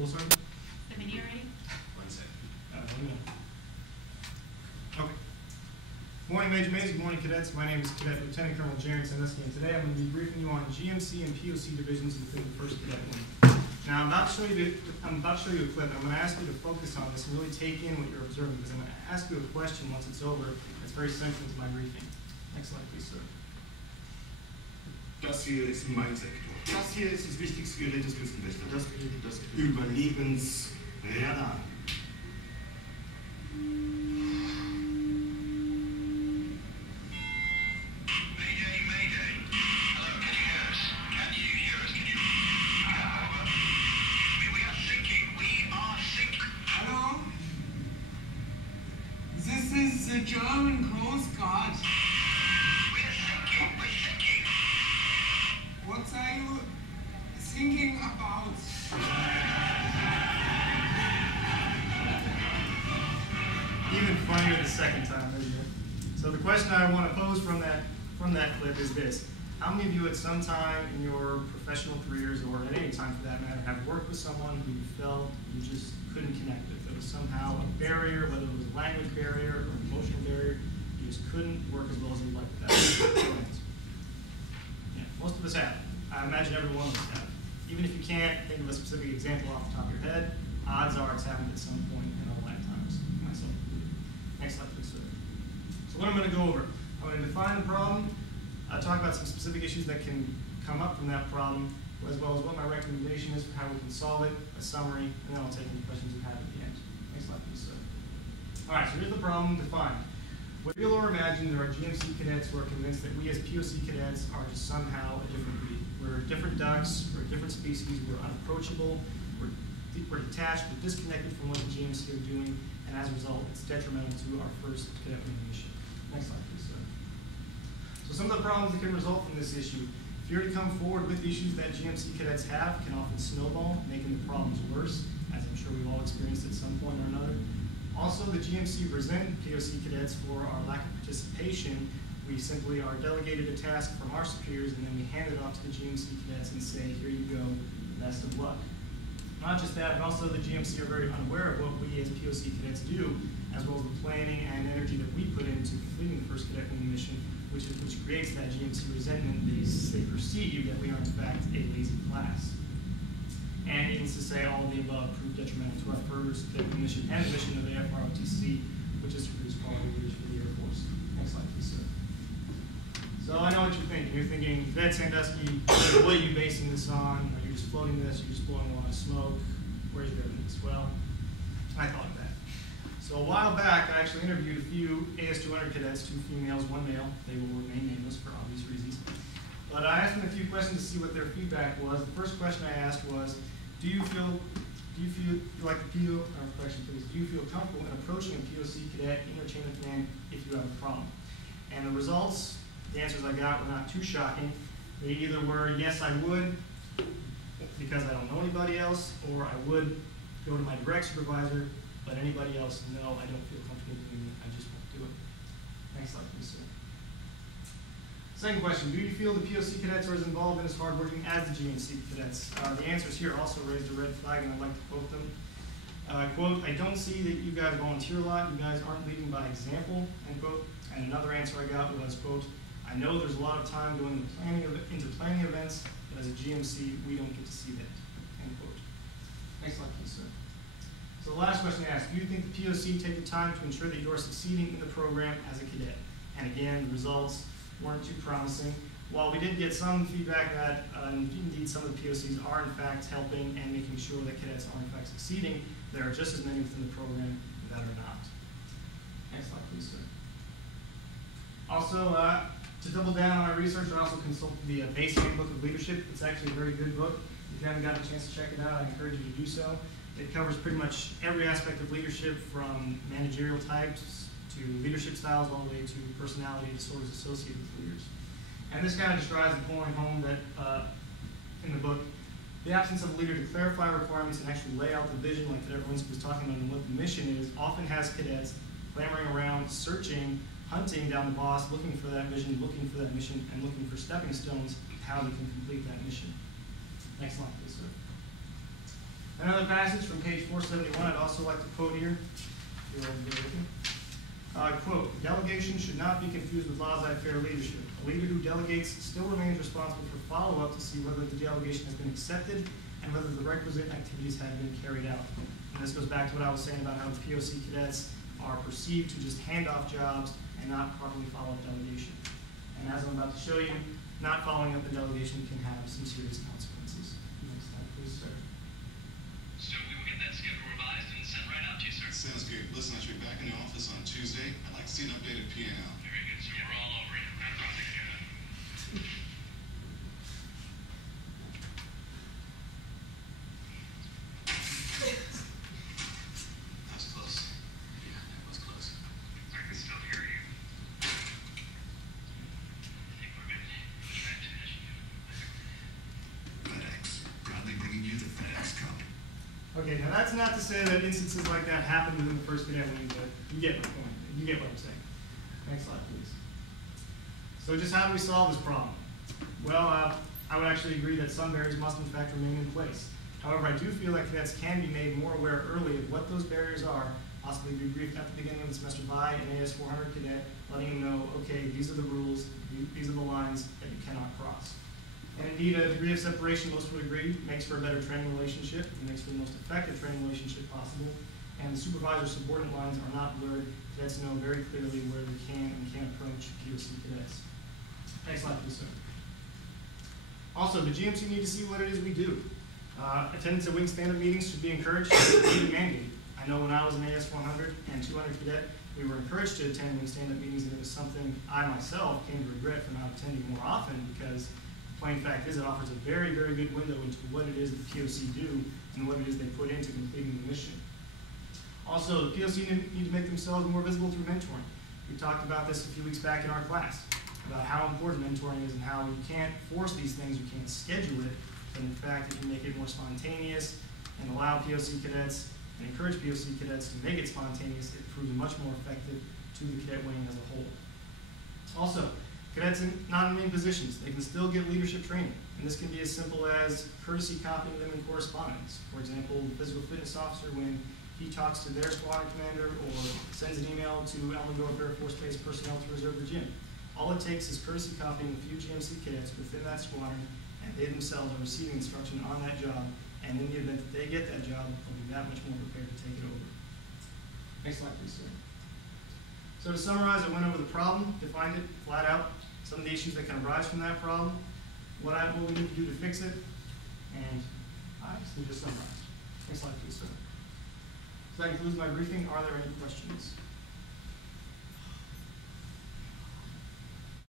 Full circle? The video ready? 1 second. Okay. Good morning, Major Mays. Good morning, cadets. My name is Cadet Lieutenant Colonel Jaron Sandusky, and today I'm going to be briefing you on GMC and POC divisions within the 1st Cadet Wing. Now, I'm about to show you a clip, and I'm going to ask you to focus on this and really take in what you're observing, because I'm going to ask you a question once it's over that's very central to my briefing. Next slide, please, sir. Das hier ist mein Sektor. Das hier ist das wichtigste Gerät des Küstenwächters. Das Gerät, das Überlebensradar. Mayday, mayday. Hello, can you hear us? Can you hear us? Can you? Over. We are sinking. We are sinking. Hello? This is the German Coast Guard. We're sinking. We're sinking. What are you thinking about? Even funnier the second time, isn't it? So the question I want to pose from that clip is this. How many of you at some time in your professional careers, or at any time for that matter, have worked with someone who you felt you just couldn't connect with? There was somehow a barrier, whether it was a language barrier or an emotional barrier, you just couldn't work as well as you'd like with that. Yeah, most of us have. I imagine every one of us have. Even if you can't think of a specific example off the top of your head, odds are it's happened at some point in our lifetimes, myself included. Next slide, please, sir. So what I'm going to go over, I'm going to define the problem, talk about some specific issues that can come up from that problem, as well as what my recommendation is for how we can solve it, a summary, and then I'll take any questions you have at the end. Next slide, please, sir. All right, so here's the problem defined. What real or imagine, there are GMC cadets who are convinced that we as POC cadets are just somehow a different breed. We're different ducks, we're a different species, we're unapproachable, we're detached, we're disconnected from what the GMC are doing, and as a result, it's detrimental to our first cadet wing mission. Next slide, please, sir. So some of the problems that can result from this issue. If you're to come forward with issues that GMC cadets have, can often snowball, making the problems worse, as I'm sure we've all experienced at some point or another. Also, the GMC resent POC cadets for our lack of participation. We simply are delegated a task from our superiors, and then we hand it off to the GMC cadets and say, here you go, best of luck. Not just that, but also the GMC are very unaware of what we as POC cadets do, as well as the planning and energy that we put into completing the first cadet wing mission, which creates that GMC resentment. They perceive that we are in fact a lazy class. And needless to say, all of the above prove detrimental to our first cadet wing mission and the mission of the ROTC, which is to produce quality leaders for the Air Force. Next slide, please, sir. So I know what you're thinking. You're thinking, Cadet Sandusky, what are you basing this on? Are you just floating this? Are you just blowing a lot of smoke? Where's your evidence? Well, I thought of that. So a while back, I actually interviewed a few AS200 cadets, 2 females, 1 male. They will remain nameless for obvious reasons. But I asked them a few questions to see what their feedback was. The first question I asked was, do you feel like the PO, or question please, do you feel comfortable in approaching a POC cadet in your chain of command if you have a problem? And the results, the answers I got were not too shocking. They either were, yes, I would, because I don't know anybody else, or I would go to my direct supervisor, but anybody else, no, I don't feel comfortable doing it, I just won't do it. Next slide, please, sir. Second question, do you feel the POC cadets are as involved and as hardworking as the GMC cadets? The answers here also raised a red flag, and I'd like to quote them. Quote, I don't see that you guys volunteer a lot, you guys aren't leading by example, end quote. And another answer I got was, quote, I know there's a lot of time going into planning events, but as a GMC, we don't get to see that, end quote. Next slide, please, sir. So the last question I asked, do you think the POC take the time to ensure that you are succeeding in the program as a cadet? And again, the results weren't too promising. While we did get some feedback that indeed some of the POCs are in fact helping and making sure that cadets are in fact succeeding, there are just as many within the program that are not. Next slide, please, sir. Also, to double down on my research, I also consulted the Basic Handbook of Leadership. It's actually a very good book. If you haven't gotten a chance to check it out, I encourage you to do so. It covers pretty much every aspect of leadership, from managerial types to leadership styles, all the way to personality disorders associated with leaders. And this kind of just drives the point home that in the book, the absence of a leader to clarify requirements and actually lay out the vision, like Cadet Winsky was talking about, and what the mission is, often has cadets clamoring around, searching, hunting down the boss, looking for that vision, looking for that mission, and looking for stepping stones to how they can complete that mission. Next slide, please, sir. Another passage from page 471 I'd also like to quote here. If you'll bear with me. Quote, delegation should not be confused with laissez-faire leadership. A leader who delegates still remains responsible for follow-up to see whether the delegation has been accepted and whether the requisite activities have been carried out. And this goes back to what I was saying about how the POC cadets are perceived to just hand off jobs and not properly follow up delegation. And as I'm about to show you, not following up the delegation can have some serious consequences. Next slide, please, sir. So we will get that schedule revised and sent right out to you, sir. Sounds good. Listen, I should be back in the office on Tuesday. I'd like to see an updated P&L. Very good. So we're all over it. That's all together. That was close. Yeah, that was close. I can still hear you. I think we're good. Back to FedEx, proudly bringing you the FedEx Cup. Okay, now that's not to say that instances like that happen within the first cadet wing, but you get my point. You get what I'm saying. Next slide, please. So just how do we solve this problem? Well, I would actually agree that some barriers must in fact remain in place. However, I do feel like cadets can be made more aware early of what those barriers are, possibly be briefed at the beginning of the semester by an AS 400 cadet, letting them know, okay, these are the rules, these are the lines that you cannot cross. And indeed, a degree of separation, most would agree, makes for a better training relationship, it makes for the most effective training relationship possible, and the supervisor-subordinate lines are not blurred. Cadets know very clearly where they can and can't approach POC cadets. Next slide, please, sir. Also, the GMC need to see what it is we do. Attendance at wing stand-up meetings should be encouraged and be mandated. I know when I was an AS 100 and 200 cadet, we were encouraged to attend wing stand-up meetings, and it was something I myself came to regret for not attending more often, because the plain fact is it offers a very, very good window into what it is the POC do and what it is they put into completing the mission. Also, the POC need to make themselves more visible through mentoring. We talked about this a few weeks back in our class, about how important mentoring is and how you can't force these things, you can't schedule it, but in fact, if you make it more spontaneous and allow POC cadets and encourage POC cadets to make it spontaneous, it proves much more effective to the cadet wing as a whole. Also, cadets in non-main positions, they can still get leadership training, and this can be as simple as courtesy copying them in correspondence. For example, the physical fitness officer, when he talks to their squadron commander or sends an email to Elmendorf Air Force Base personnel to reserve the gym. All it takes is courtesy copying a few GMC cadets within that squadron, and they themselves are receiving instruction on that job, and in the event that they get that job, they'll be that much more prepared to take it over. Next slide, please, sir. So to summarize, I went over the problem, defined it flat out, some of the issues that can arise from that problem, what we need to do to fix it, and I just need to summarize. Next slide, please, sir. So that concludes my briefing. Are there any questions?